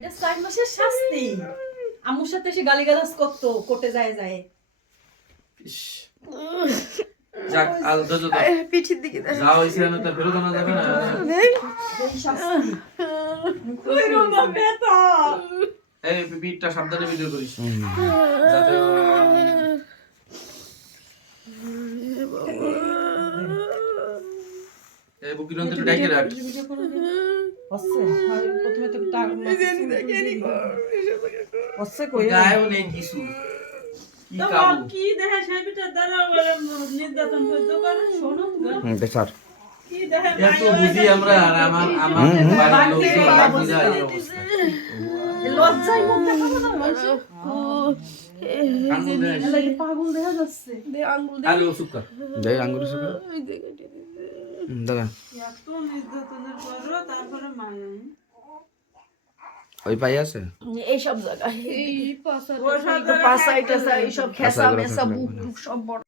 এটা 4 মাসের শাস্তি। আম্মুর সাথে সে গালিগালাজ করতো, কোর্টে যায়। যাক আলদা যত পিঠির দিকে যাও হইছে না তো ফেরত আনা যাবে না। এই শাস্তি। কইরো না বেটা। এই পিঠটা সাবধানে ভিডিও করিস যাতে এই বুকিরন্ত ডাইকে রাখ। হচ্ছে প্রথমে তো টাকা হচ্ছে কই গায়ও নেই কিছু কি তো কাবু কি দেখে সেই পিঠা দ্বারা বলে নির্যাতন করতে পারে শোনো বেচার কি দেখে এত বুঝি আমরা আর আমার বাড়ির লোকজন না বুঝা এই অবস্থা। লজ্জায় মুখ দেখাবো না মানুষ। কান্দুন দেয়। লাগে পাগল দেখা যাচ্ছে। দে আঙ্গুল দে আরে ও চুপ কর। দেখ আঙ্গুর সুকা ওই দে কেটে দে দাদা এত নির্যাতনের পরও তারপরে মানে ওই পাই আছে এইসব জায়গায় এই পাশা পাঁচ সাইড এইসব খেসা মেসা বুক সব বড়